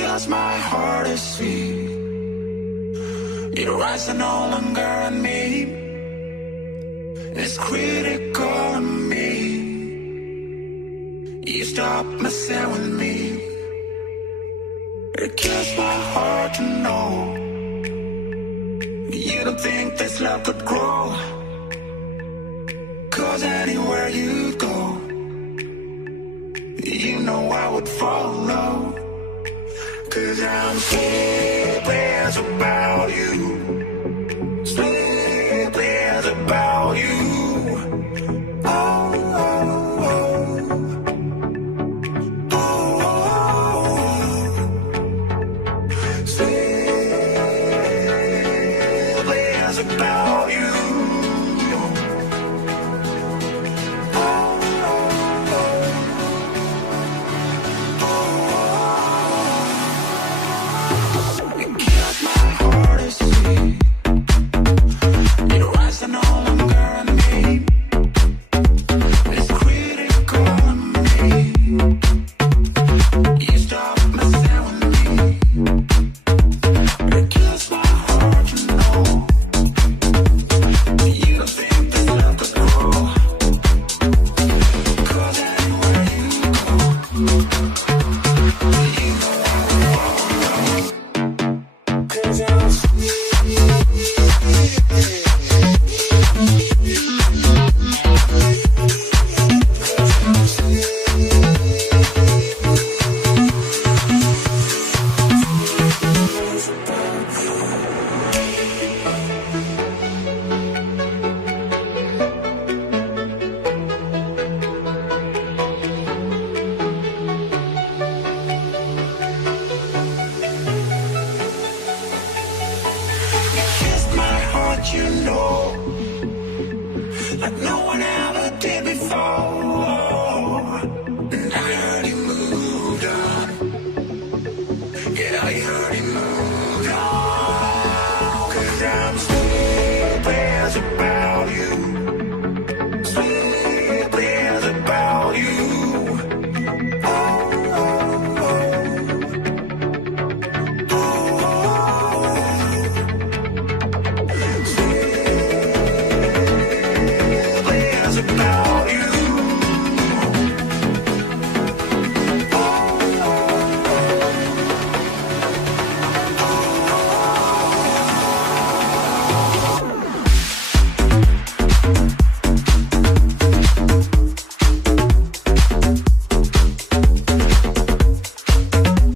kills my heart to see. Your eyes are no longer on me. It's critical of me. You stop messing with me. It kills my heart to know. You don't think this love could grow. Cause anywhere you go, you know I would follow. Cause I'm sleepless about you. Sleepless about you. Oh, oh, oh. Oh, oh. about you. that you know, like no one ever did before. And I heard him moved on. Yeah, I heard him moved on. Cause I'm still a